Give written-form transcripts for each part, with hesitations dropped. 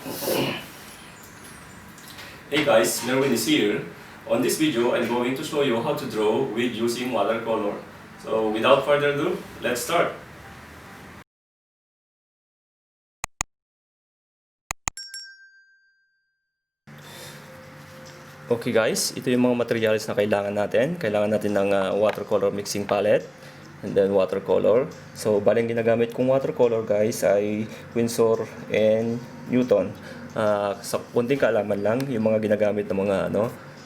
Hey guys, Merwin is here. On this video, I'm going to show you how to draw with using watercolor. So without further ado, let's start. Okay guys, ito yung mga materials na kailangan natin. Kailangan natin ng watercolor mixing palette and then watercolor. So baling ginagamit kong watercolor guys ay Winsor and Newton. Sa kunting kaalaman lang, yung mga ginagamit ng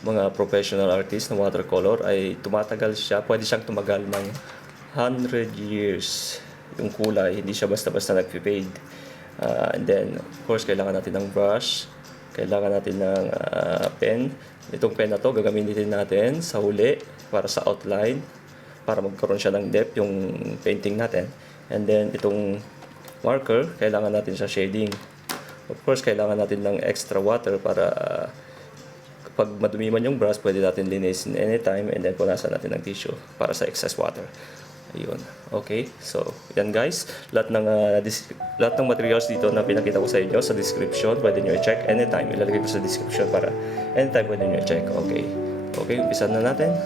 mga professional artist na watercolor ay tumatagal siya, pwede siyang tumagal ng 100 years. Yung kulay, hindi siya basta-basta nag-fade. And then of course kailangan natin ng brush, kailangan natin ng pen. Itong pen na to gagamitin natin sa huli para sa outline, para magkaroon siya ng depth yung painting natin. And then itong marker, kailangan natin sa shading. Of course kailangan natin ng extra water para kapag madumi man yung brush, pwede natin linisin anytime. And then punasan natin ng tissue para sa excess water. Ayun. Okay. So, yan guys. Lahat ng materials dito na pinakita ko sa inyo sa description, pwede nyo i-check anytime. Ilalagay ko sa description para anytime pwede nyo i-check. Okay. Okay, umpisa na natin.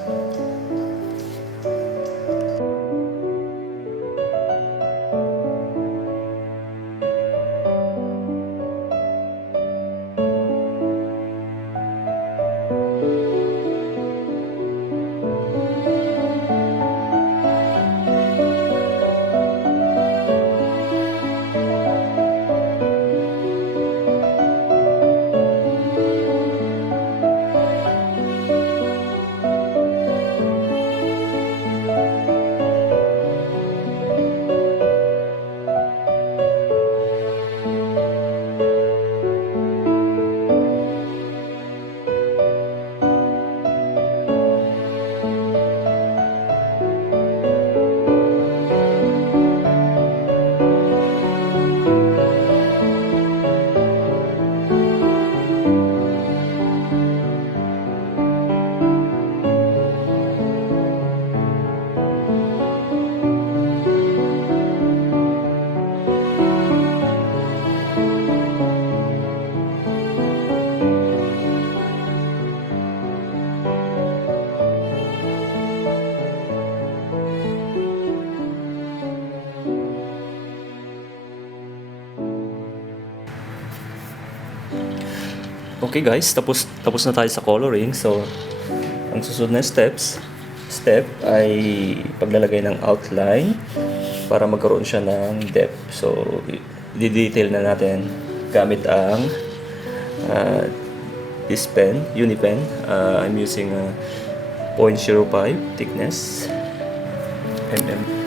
Okay guys, tapos na tayo sa coloring. So, ang susunod na step ay paglalagay ng outline para magkaroon siya ng depth. So, i-detail na natin gamit ang this pen, Unipen. I'm using a 0.05 thickness mm.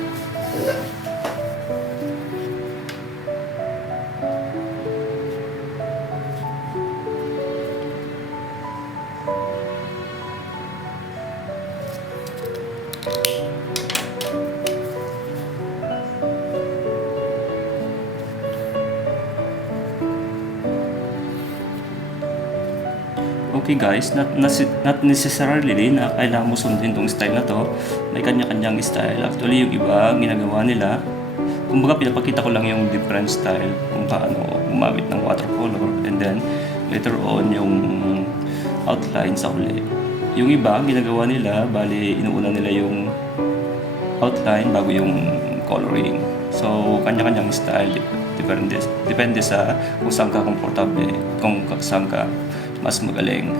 Okay guys, not necessarily na kailangan mo sundin tong style na to. May kanya-kanyang style. Actually, yung iba, ginagawa nila, kumbaga pinapakita ko lang yung different style kung paano gumamit ng watercolor. And then, later on, yung outline sa uli. Yung iba, ginagawa nila, bali, inuuna nila yung outline bago yung coloring. So, kanya-kanyang style. Depende sa kung saan ka komportable, kung saan ka mas magaling.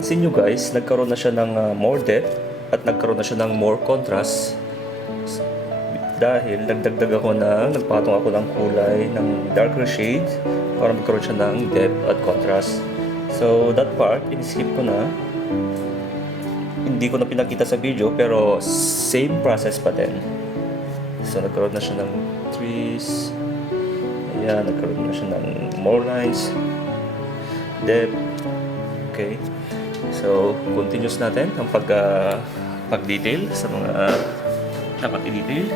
mapapansin nyo guys, nagkaroon na siya ng more depth at nagkaroon na siya ng more contrast dahil nagpatong ako ng kulay ng darker shade para magkaroon siya ng depth at contrast. So that part, in-skip ko na. Hindi ko na pinakita sa video pero same process pa din. So nagkaroon na siya ng trees. Ayan, nagkaroon na siya ng more lines, depth. Okay. So continuous natin ang pag-detail sa mga dapat i-detail.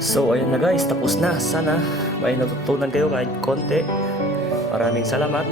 So ayun na guys, tapos na. Sana may natutunan kayo kahit konti. Maraming salamat.